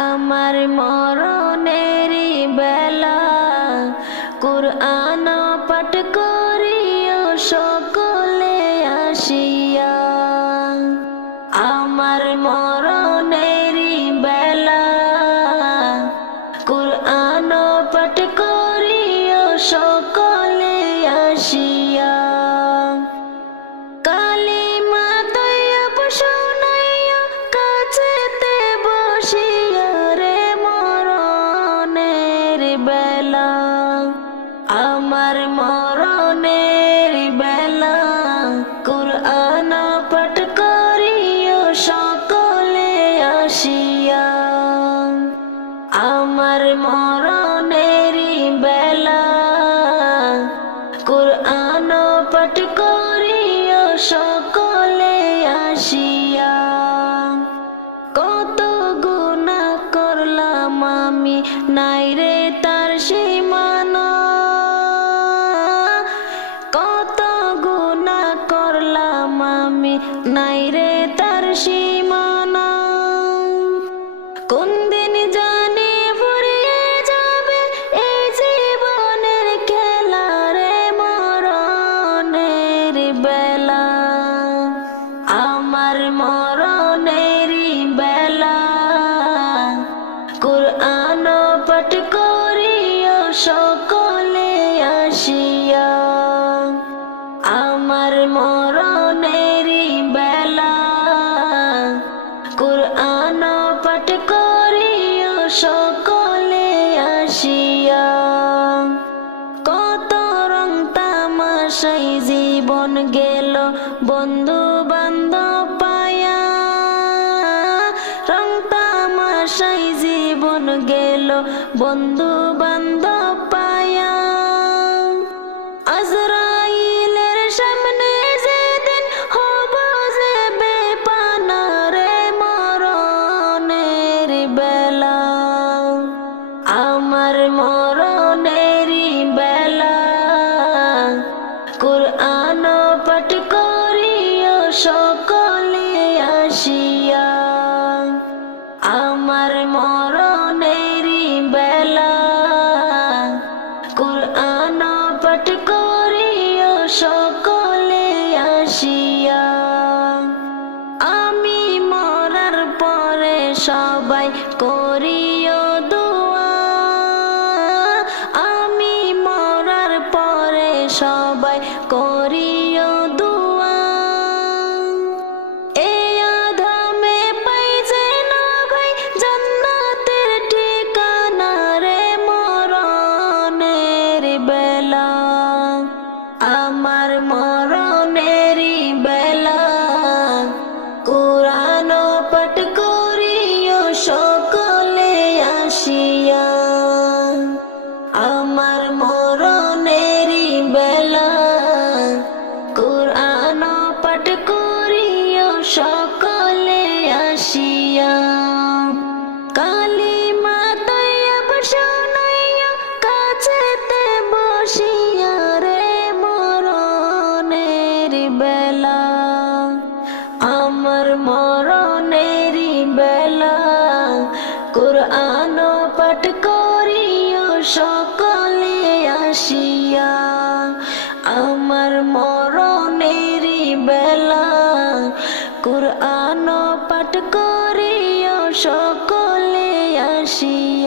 আমার মরণেরই বেলা কুরআন পাঠ করিও সকলে আসিয়া। আমার মরণেরই বেলা কুরআন পাঠ করিও সকলে আসিয়া। কালিমা তৈয়ব শুনাইয়া কাছেতে বসিয়া রে মরণের বেলা। আমার মরণের বেলা কুরআন পাঠ করিও সকলে আসিয়া। আমার মরণেরই বেলা কুরআন পাঠ করিও সকলে আসিয়া। কত গুনাহ করলাম আমি নাই রে তার সীমানা। কত গুনাহ করলাম আমি নাই রে তার সীমানা। কোন দিন জানি ফুরিয়ে যাবে এই জীবনের খেলা রে মরণের বেলা। আমার মরণেরই বেলা কুরআন পাঠ করিও সকলে আসিয়া। আমার মরণেরই বেলা কুরআন পাঠ করিও সকলে আসিয়া। কত রং তামাশাই জীবন গেল বন্ধু বান্ধব পায়া। রং তামাশাই জীবন গেল বন্ধু বান্ধব পায়া। আজরাইলের সামনে যেদিন হব যে বেপানা রে মরণের বেলা। আমার মরণেরই বেলা কুরআন পাঠ করিও সকলে আসিয়া। আমার মরণেরই বেলা কুরআন পাঠ করিও সকলে আসিয়া। আমি মরার পরে সবাই করিও দোয়া। আমি মরার পরে সবাই করিও দোয়া। এই আধামে পাই যেন ভাই জান্নাতের ঠিকানা রে মরণের বেলা। আমার মরণেরই বেলা কুরআন পাঠ করিও সকলে আসিয়া। আমার মরণেরই বেলা কুরআন পাঠ করিও সকলে আসিয়া। কালিমা তৈয়ব শুনাইয়া কাছেতে বসিয়া রে মরণের বেলা। আমার মরণেরই বেলা কুরআন পাঠ করিও সকলে আসিয়া। আমার মরণেরই বেলা কুরআন পাঠ করিও সকলে আসিয়া।